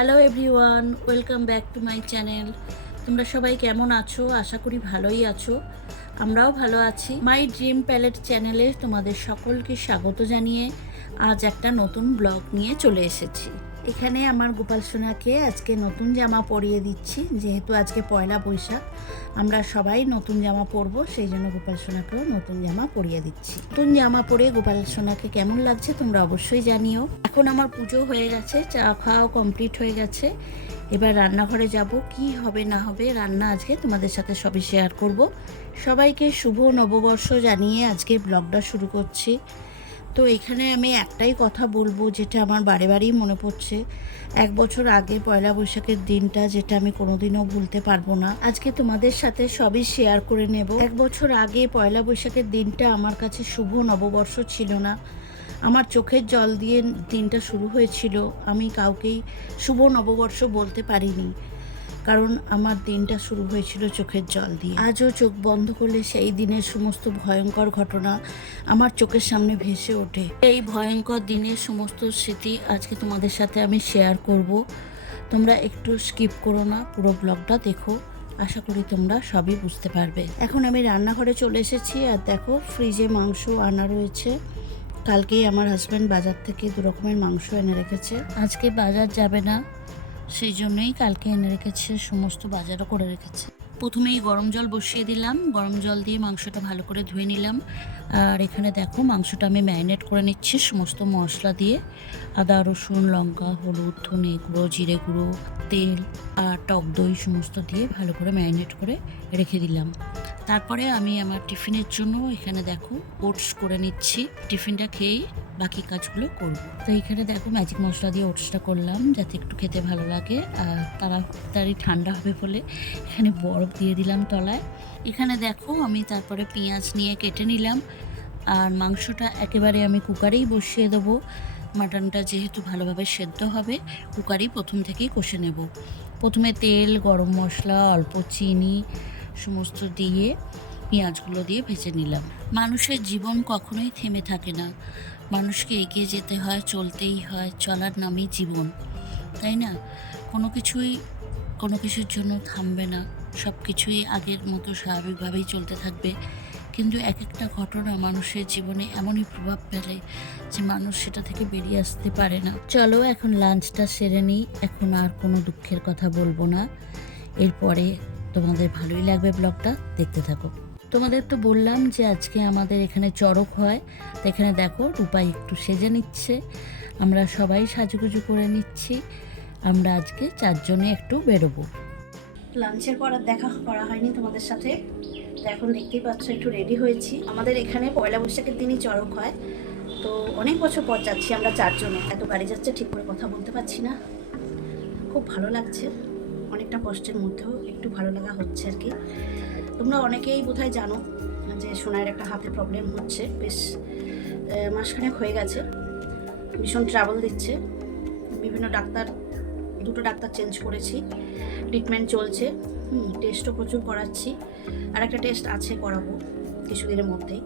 Hello everyone welcome back to my channel তোমরা সবাই কেমন আছো? আশা করি ভালোই আছো। আমরাও ভালো আছি। মাই ড্রিম প্যালেট চ্যানেলে তোমাদের সকলকে স্বাগত জানিয়ে আজ একটা নতুন ব্লগ নিয়ে চলে এসেছি। এখানে আমার গোপাল সোনাকে আজকে নতুন জামা পরিয়ে দিচ্ছি, যেহেতু আজকে পয়লা বৈশাখ। আমরা সবাই নতুন জামা পরবো, সেই জন্য গোপাল সোনাকেও নতুন জামা পরিয়ে দিচ্ছি। নতুন জামা পরে গোপাল সোনাকে কেমন লাগছে তোমরা অবশ্যই জানিও। এখন আমার পুজো হয়ে গেছে, চা খাওয়াও কমপ্লিট হয়ে গেছে। এবার রান্নাঘরে যাব, কি হবে না হবে রান্না আজকে তোমাদের সাথে সবই শেয়ার করব। সবাইকে শুভ নববর্ষ জানিয়ে আজকে ব্লগটা শুরু করছি। তো এখানে আমি একটাই কথা বলব, যেটা আমার বারে বারেই মনে পড়ছে। এক বছর আগে পয়লা বৈশাখের দিনটা, যেটা আমি কোনোদিনও ভুলতে পারব না। আজকে তোমাদের সাথে সবই শেয়ার করে নেব। এক বছর আগে পয়লা বৈশাখের দিনটা আমার কাছে শুভ নববর্ষ ছিল না। আমার চোখের জল দিয়ে দিনটা শুরু হয়েছিল। আমি কাউকেই শুভ নববর্ষ বলতে পারিনি। কারণ আমার দিনটা শুরু হয়েছিল চোখের জল দিয়ে। আজও চোখ বন্ধ করলে সেই দিনের সমস্ত ভয়ঙ্কর ঘটনা আমার চোখের সামনে ভেসে ওঠে। এই ভয়ঙ্কর দিনের সমস্ত স্মৃতি আজকে তোমাদের সাথে আমি শেয়ার করব। তোমরা একটু স্কিপ করো না, পুরো ব্লগটা দেখো। আশা করি তোমরা সবই বুঝতে পারবে। এখন আমি রান্নাঘরে চলে এসেছি আর দেখো ফ্রিজে মাংস আনা রয়েছে। কালকেই আমার হাজব্যান্ড বাজার থেকে দু রকমের মাংস এনে রেখেছে। আজকে বাজার যাবে না। সেই জন্যই কালকে এনে রেখেছে, সমস্ত বাজারও করে রেখেছে। প্রথমেই গরম জল বসিয়ে দিলাম, গরম জল দিয়ে মাংসটা ভালো করে ধুয়ে নিলাম। আর এখানে দেখো, মাংসটা আমি ম্যারিনেট করে নিচ্ছি সমস্ত মশলা দিয়ে। আদা, রসুন, লঙ্কা, হলুদ, ধনে গুঁড়ো, জিরে গুঁড়ো, তেল আর টক দই সমস্ত দিয়ে ভালো করে ম্যারিনেট করে রেখে দিলাম। তারপরে আমি আমার টিফিনের জন্য এখানে দেখো ওটস করে নিচ্ছি। টিফিনটা খেয়েই বাকি কাজগুলো করব। তো এখানে দেখো ম্যাজিক মশলা দিয়ে ওটসটা করলাম যাতে একটু খেতে ভালো লাগে। আর তাড়াতাড়ি ঠান্ডা হবে বলে এখানে বরফ দিয়ে দিলাম তলায়। এখানে দেখো আমি তারপরে পেঁয়াজ নিয়ে কেটে নিলাম। আর মাংসটা একেবারে আমি কুকারেই বসিয়ে দেবো। মাটনটা যেহেতু ভালোভাবে সেদ্ধ হবে, কুকারেই প্রথম থেকেই কষে নেব। প্রথমে তেল, গরম মশলা, অল্প চিনি সমস্ত দিয়ে, পেঁয়াজগুলো দিয়ে ভেজে নিলাম। মানুষের জীবন কখনোই থেমে থাকে না। মানুষকে এগিয়ে যেতে হয়, চলতেই হয়, চলার নামই জীবন। তাই না? কোনো কিছুই, কোনো কিছুর জন্য থামবে না। সব কিছুই আগের মতো স্বাভাবিকভাবেই চলতে থাকবে। কিন্তু এক একটা ঘটনা মানুষের জীবনে এমনই প্রভাব ফেলে যে মানুষ সেটা থেকে বেরিয়ে আসতে পারে না। চলো এখন লাঞ্চটা সেরে নিই। এখন আর কোনো দুঃখের কথা বলব না। এরপরে তোমাদের ভালোই লাগবে ব্লগটা, দেখতে থাকো। তোমাদের তো বললাম যে আজকে আমাদের এখানে চড়ক হয়, তো এখানে দেখো রূপাই একটু সেজে নিচ্ছে। আমরা সবাই সাজুগুজু করে নিচ্ছি, আমরা আজকে চারজনে একটু বেরোবো। লাঞ্চের পর আর দেখা করা হয়নি তোমাদের সাথে। তো এখন দেখতেই পাচ্ছ, একটু রেডি হয়েছি। আমাদের এখানে পয়লা বৈশাখের দিনই চড়ক হয়। তো অনেক বছর পর যাচ্ছি আমরা চারজনে। এত গাড়ি যাচ্ছে, ঠিক করে কথা বলতে পারছি না। খুব ভালো লাগছে। অনেকটা কষ্টের মধ্যেও একটু ভালো লাগা হচ্ছে আর কি। তোমরা অনেকেই বোধহয় জানো যে সোনার একটা হাতে প্রবলেম হচ্ছে। বেশ মাসখানেক হয়ে গেছে। ভীষণ ট্রাভেল দিচ্ছে। বিভিন্ন ডাক্তার, দুটো ডাক্তার চেঞ্জ করেছি। ট্রিটমেন্ট চলছে। টেস্টও প্রচুর করাচ্ছি। আর একটা টেস্ট আছে করাবো কিছুদিনের মধ্যেই।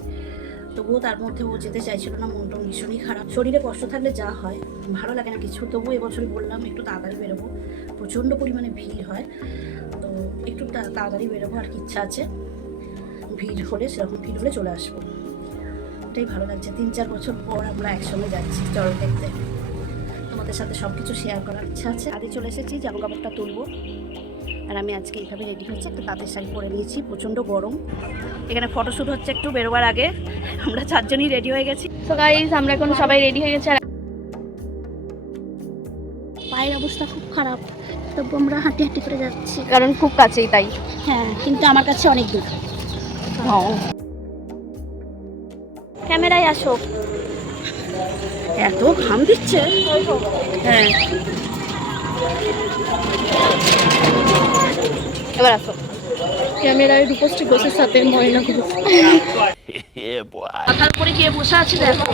তবুও তার মধ্যে ও যেতে চাইছিল না মন টন ভীষণই খারাপ। শরীরে কষ্ট থাকলে যা হয়, ভালো লাগে না কিছু। তবুও এবছর বললাম, একটু তাড়াতাড়ি বেরোবো। প্রচণ্ড পরিমাণে ভিড় হয়, তো একটু তাড়াতাড়ি বেরোবো, আর কি ইচ্ছা আছে। ভিড় হলে, সেরকম ভিড় হলে চলে আসব। এটাই ভালো লাগছে। তিন চার বছর পর আমরা একসঙ্গে যাচ্ছি চড়ক দেখতে। তোমাদের সাথে সব কিছু শেয়ার করার ইচ্ছা আছে। আগে চলে এসেছি, জামা কাপড়টা তুলবো। আর আমি আজকে এইভাবে রেডি হচ্ছে একটা তাঁতের শাড়ি পরে নিয়েছি প্রচণ্ড গরম। এখানে ফটোশ্যুট হচ্ছে একটু বেরোবার আগে। আমরা চারজনই রেডি হয়ে গেছি। তো আমরা এখন সবাই রেডি হয়ে গেছি। আর পায়ের অবস্থা খুব খারাপ তবু আমরা হাঁটি হাঁটি করে যাচ্ছি। কারণ খুব কাছেই তাই। হ্যাঁ কিন্তু আমার কাছে অনেক দূর। ক্যামেরায় আসো। এত ঘাম দিচ্ছে। হ্যাঁ। এবার আসো। ক্যামেরায় রূপশ্রী বসের সাথে ময়না ঘুষ. মাথার উপরে গিয়ে বসে আছে দেখো।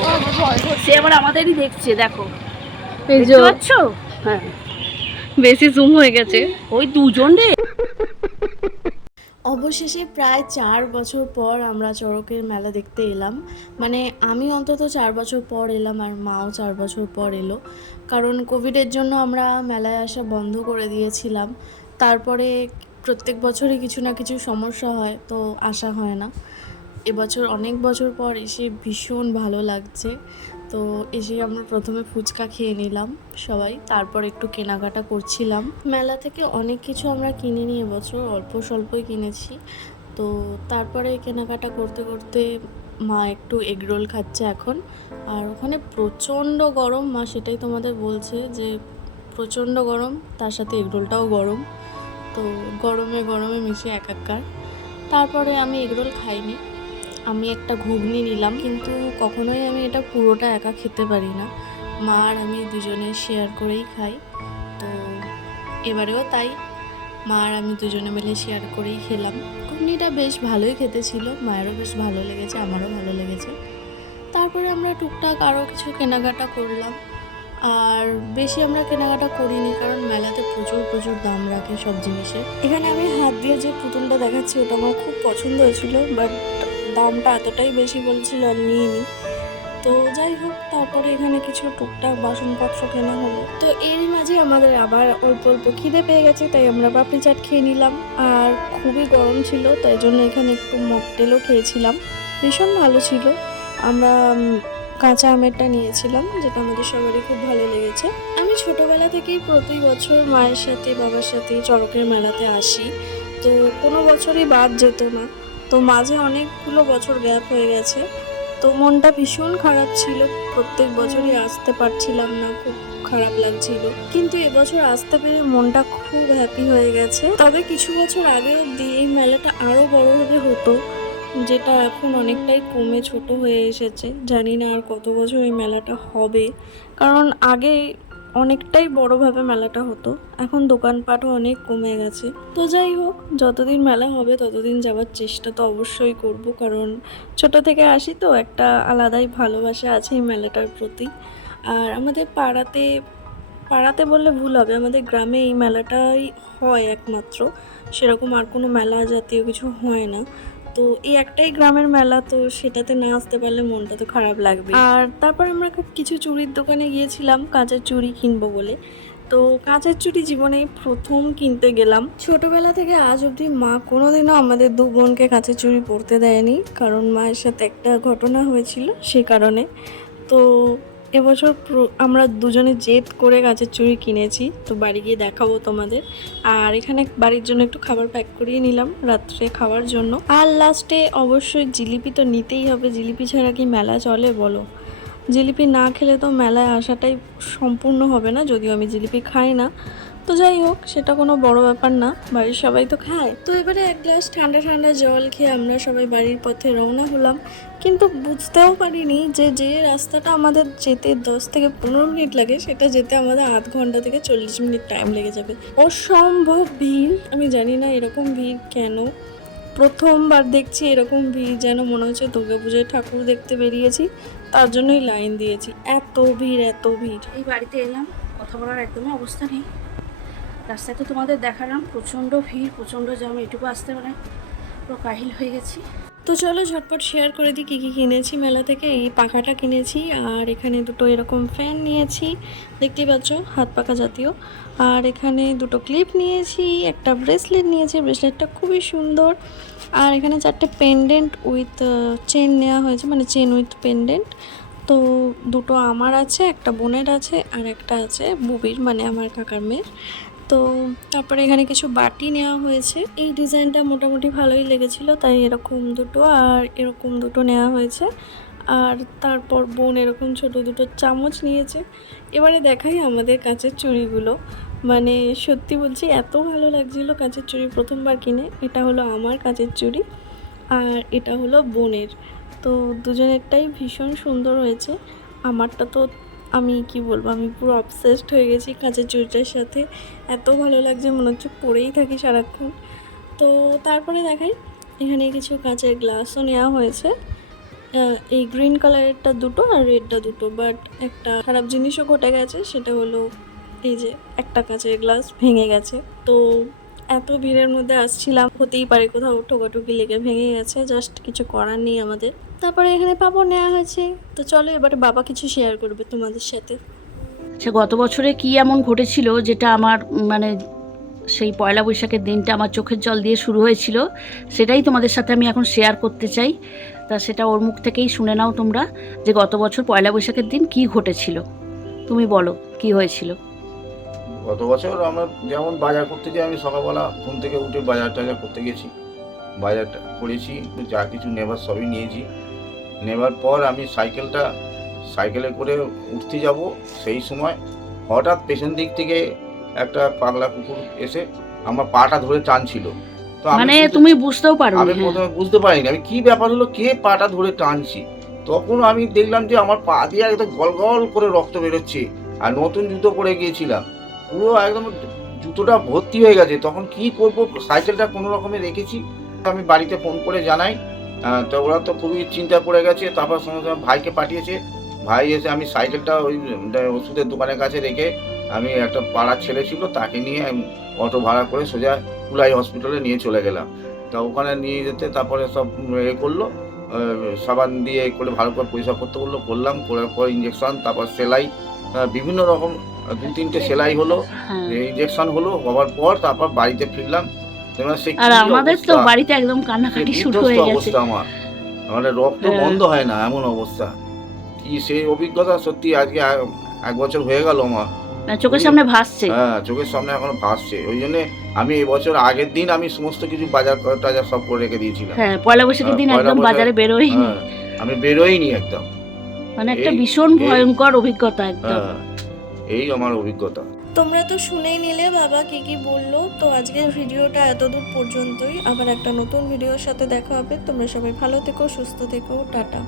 সে আবার আমাদেরই দেখছে দেখো। এই দেখতে পাচ্ছ? হ্যাঁ। বেশি জুম হয়ে গেছে। ওই দুজন রে। অবশেষে প্রায় চার বছর পর আমরা চড়কের মেলা দেখতে এলাম। মানে আমি অন্তত চার বছর পর এলাম আর মাও চার বছর পর এলো। কারণ কোভিডের জন্য আমরা মেলায় আসা বন্ধ করে দিয়েছিলাম। তারপরে প্রত্যেক বছরই কিছু না কিছু সমস্যা হয়, তো আসা হয় না। এবছর অনেক বছর পর এসে ভীষণ ভালো লাগছে। তো এসে আমরা প্রথমে ফুচকা খেয়ে নিলাম সবাই। তারপর একটু কেনাকাটা করছিলাম। মেলা থেকে অনেক কিছু আমরা কিনে কিনিনি এবছর, অল্প স্বল্পই কিনেছি। তো তারপরে কেনাকাটা করতে করতে মা একটু এগরোল খাচ্ছে এখন। আর ওখানে প্রচণ্ড গরম, মা সেটাই তোমাদের বলছে যে প্রচণ্ড গরম, তার সাথে এগরোলটাও গরম। তো গরমে গরমে মিশে একাকার। তারপরে আমি এগরোল খাইনি। আমি একটা ঘুগনি নিলাম, কিন্তু কখনোই আমি এটা পুরোটা একা খেতে পারি না। মা আর আমি দুজনে শেয়ার করেই খাই। তো এবারেও তাই। মা আর আমি দুজনে মিলে শেয়ার করেই খেলাম। ঘুগনিটা বেশ ভালোই খেতে ছিল মায়েরও বেশ ভালো লেগেছে, আমারও ভালো লেগেছে। তারপরে আমরা টুকটাক আরও কিছু কেনাকাটা করলাম। আর বেশি আমরা কেনাকাটা করিনি, কারণ মেলাতে প্রচুর প্রচুর দাম রাখে সব জিনিসের। এখানে আমি হাত দিয়ে যে পুতুলটা দেখাচ্ছি, ওটা আমার খুব পছন্দ হয়েছিল বাট দামটা এতটাই বেশি বলছিল আর নিইনি। তো যাই হোক, তারপরে এখানে কিছু টুকটাক বাসনপত্র কেনা হলো। তো এরই মাঝে আমাদের আবার অল্প অল্প খিদে পেয়ে গেছে, তাই আমরা পাপড়ি চাট খেয়ে নিলাম। আর খুবই গরম ছিল, তাই জন্য এখানে একটু মকটেলও খেয়েছিলাম। ভীষণ ভালো ছিল। আমরা কাঁচা আমেরটা নিয়েছিলাম, যেটা আমাদের সবারই খুব ভালো লেগেছে। আমি ছোটবেলা থেকেই প্রতি বছর মায়ের সাথে, বাবার সাথে চড়কের মেলাতে আসি। তো কোনো বছরই বাদ যেত না। তো মাঝে অনেকগুলো বছর গ্যাপ হয়ে গেছে। তো মনটা ভীষণ খারাপ ছিল। প্রত্যেক বছরই আসতে পারছিলাম না, খুব খারাপ লাগছিল। কিন্তু এবছর আসতে পেরে মনটা খুব হ্যাপি হয়ে গেছে। তবে কিছু বছর আগে অবধি এই মেলাটা আরও বড়ভাবে হতো, যেটা এখন অনেকটাই কমে ছোট হয়ে এসেছে। জানি না আর কত বছর এই মেলাটা হবে। কারণ আগে অনেকটাই বড়ভাবে মেলাটা হতো। এখন দোকানপাটও অনেক কমে গেছে। তো যাই হোক, যতদিন মেলা হবে, ততদিন যাওয়ার চেষ্টা তো অবশ্যই করব। কারণ ছোট থেকে আসি তো, একটা আলাদাই ভালোবাসা আছে এই মেলাটার প্রতি। আর আমাদের পাড়াতে পাড়াতে বললে ভুল হবে, আমাদের গ্রামে এই মেলাটাই হয় একমাত্র। সেরকম আর কোনো মেলা জাতীয় কিছু হয় না। তো এই একটাই গ্রামের মেলা, তো সেটাতে না আসতে পারলে মনটা তো খারাপ লাগবে আর তারপর আমরা খুব কিছু চুড়ির দোকানে গিয়েছিলাম, কাঁচের চুড়ি কিনবো বলে। তো কাঁচের চুড়ি জীবনে প্রথম কিনতে গেলাম। ছোটবেলা থেকে আজ অবধি মা কোনোদিনও আমাদের দু বোনকে কাঁচের চুড়ি পরতে দেয়নি, কারণ মায়ের সাথে একটা ঘটনা হয়েছিল সে কারণে। তো এবছর আমরা দুজনে জেদ করে গাছের চুড়ি কিনেছি, তো বাড়ি গিয়ে দেখাবো তোমাদের। আর এখানে বাড়ির জন্য একটু খাবার প্যাক করিয়ে নিলাম রাত্রে খাওয়ার জন্য। আর লাস্টে অবশ্যই জিলিপি তো নিতেই হবে, জিলিপি ছাড়া কি মেলা চলে বলো? জিলিপি না খেলে তো মেলায় আসাটাই সম্পূর্ণ হবে না, যদিও আমি জিলিপি খাই না। তো যাই হোক, সেটা কোনো বড় ব্যাপার না, বাড়ির সবাই তো খায়। তো এবারে এক গ্লাস ঠান্ডা ঠান্ডা জল খেয়ে আমরা সবাই বাড়ির পথে রওনা হলাম। কিন্তু বুঝতেও পারিনি যে যে রাস্তাটা আমাদের যেতে দশ থেকে পনেরো মিনিট লাগে, সেটা যেতে আমাদের আধ ঘণ্টা থেকে চল্লিশ মিনিট টাইম লেগে যাবে। অসম্ভব ভিড় আমি জানি না এরকম ভিড় কেন। প্রথমবার দেখছি এরকম ভিড় যেন মনে হচ্ছে দুর্গাপুজোয় ঠাকুর দেখতে বেরিয়েছি, তার জন্যই লাইন দিয়েছি। এত ভিড় এত ভিড়। এই বাড়িতে এলাম, কথা বলার একদমই অবস্থা নেই। রাস্তায় তো তোমাদের দেখালাম, প্রচণ্ড ভিড়, প্রচণ্ড জ্যাম, এটুকু আসতে মানে পুরো কাহিল হয়ে গেছি। তো চলো ঝটপট শেয়ার করে দিই কী কী কিনেছি। মেলা থেকে এই পাখাটা কিনেছি আর এখানে দুটো এরকম ফ্যান নিয়েছি। দেখতেই পাচ্ছ, হাত পাখা জাতীয়। আর এখানে দুটো ক্লিপ নিয়েছি, একটা ব্রেসলেট নিয়েছি। ব্রেসলেটটা খুবই সুন্দর। আর এখানে চারটে পেন্ডেন্ট উইথ চেন নেওয়া হয়েছে মানে চেন উইথ পেন্ডেন্ট তো দুটো আমার আছে, একটা বোনের আছে আর একটা আছে বুবির মানে আমার কাকার মেয়ের। তো তারপরে এখানে কিছু বাটি নেওয়া হয়েছে। এই ডিজাইনটা মোটামুটি ভালোই লেগেছিল, তাই এরকম দুটো আর এরকম দুটো নেওয়া হয়েছে। আর তারপর বোন এরকম ছোট দুটো চামচ নিয়েছে। এবারে দেখাই আমাদের কাঁচের চুড়িগুলো। মানে সত্যি বলছি, এত ভালো লাগছিল কাঁচের চুড়ি প্রথমবার কিনে। এটা হলো আমার কাঁচের চুড়ি আর এটা হলো বোনের। তো দুজনেরটাই ভীষণ সুন্দর হয়েছে। আমারটা তো আমি কি বলব, আমি পুরো অবসেসড হয়ে গেছি কাঁচের চুড়িটার সাথে। এত ভালো লাগছে, মনে হচ্ছে পরেই থাকি সারাক্ষণ। তো তারপরে দেখাই, এখানে কিছু কাঁচের গ্লাসও নেওয়া হয়েছে। এই গ্রিন কালারেরটা দুটো আর রেডটা দুটো বাট একটা খারাপ জিনিসও ঘটে গেছে, সেটা হলো এই যে একটা কাঁচের গ্লাস ভেঙে গেছে। তো এত ভিড়ের মধ্যে আসছিলাম, হতেই পারে কোথাও ঠোকাঠুকি লেগে ভেঙে গেছে জাস্ট কিছু করার নেই আমাদের। তারপরে এখানে পাপড় নেওয়া হয়েছে। তো চলো এবারে বাবা কিছু শেয়ার করবে তোমাদের সাথে। সে গত বছরে কি এমন ঘটেছিল যেটা আমার মানে সেই পয়লা বৈশাখের দিনটা আমার চোখের জল দিয়ে শুরু হয়েছিল সেটাই তোমাদের সাথে আমি এখন শেয়ার করতে চাই। তা সেটা ওর মুখ থেকেই শুনে নাও তোমরা যে গত বছর পয়লা বৈশাখের দিন কি ঘটেছিল। তুমি বলো কি হয়েছিল? গত বছর আমরা যেমন বাজার করতে যাই আমি সকালবেলা ঘুম থেকে উঠে বাজার টাজার করতে গেছি। বাজারটা করেছি যা কিছু নেবার সবই নিয়েছি। নেবার পর আমি সাইকেলটা সাইকেলে করে উঠতে যাব। সেই সময় হঠাৎ পেছন দিক থেকে একটা পাগলা কুকুর এসে আমার পাটা ধরে টানছিল। তো আমি মানে তুমি বুঝতেও পারো আমি প্রথমে বুঝতে পারিনি। আমি কি ব্যাপার হলো? কে পাটা ধরে টানছি? তখন আমি দেখলাম যে আমার পা দিয়ে একদম গল গল করে রক্ত বেরোচ্ছে আর নতুন জুতো পরে গিয়েছিলাম। পুরো একদম জুতোটা ভর্তি হয়ে গেছে। তখন কি করব? সাইকেলটা কোনো রকমে রেখেছি। আমি বাড়িতে ফোন করে জানাই। তো ওরা তো খুবই চিন্তা পড়ে গেছে তারপর সঙ্গে সঙ্গে ভাইকে পাঠিয়েছে। ভাই এসে আমি সাইকেলটা ওই ওষুধের দোকানের কাছে রেখে আমি একটা পাড়ার ছেলে ছিল তাকে নিয়ে আমি অটো ভাড়া করে সোজা কুলাই হসপিটালে নিয়ে চলে গেলাম। তা ওখানে নিয়ে যেতে তারপরে সব এ করল সাবান দিয়ে এ করে ভালো করে পরিষ্কার করতে বলল করলাম করার পর ইঞ্জেকশন তারপর সেলাই বিভিন্ন রকম দু তিনটে সেলাই হলো। হ্যাঁ। ইঞ্জেকশন হলো হওয়ার পর তারপর বাড়িতে ফিরলাম। আর আমাদের তো বাড়িতে একদম কান্নাকাটি শুরু হয়ে গেছে। অবস্থা আমার। আমাদের রক্ত হ্যাঁ। বন্ধ হয় না এমন অবস্থা। কি সেই অভিজ্ঞতা সত্যি আজকে এক- বছর হয়ে গেল আমার। চোখের সামনে ভাসছে। হ্যাঁ চোখের সামনে এখনও ভাসছে। ওই জন্য আমি এবছর আগের দিন আমি সমস্ত কিছু বাজার টাজার সব করে রেখে দিয়েছিলাম। হ্যাঁ পয়লা বৈশাখের দিন হ্যাঁ, একদম বাজারে বেরোই হ্যাঁ, আমি বেরোইনি একদম। মানে একটা ভীষণ ভয়ঙ্কর অভিজ্ঞতা একদম। এই আমার অভিজ্ঞতা। তোমরা তো শুনেই নিলে, বাবা কি কি বলল? তো আজকের ভিডিওটা এতদূর পর্যন্তই। আবার একটা নতুন ভিডিওর সাথে দেখা হবে। তোমরা সবাই ভালো থেকো, সুস্থ থেকো, টাটা।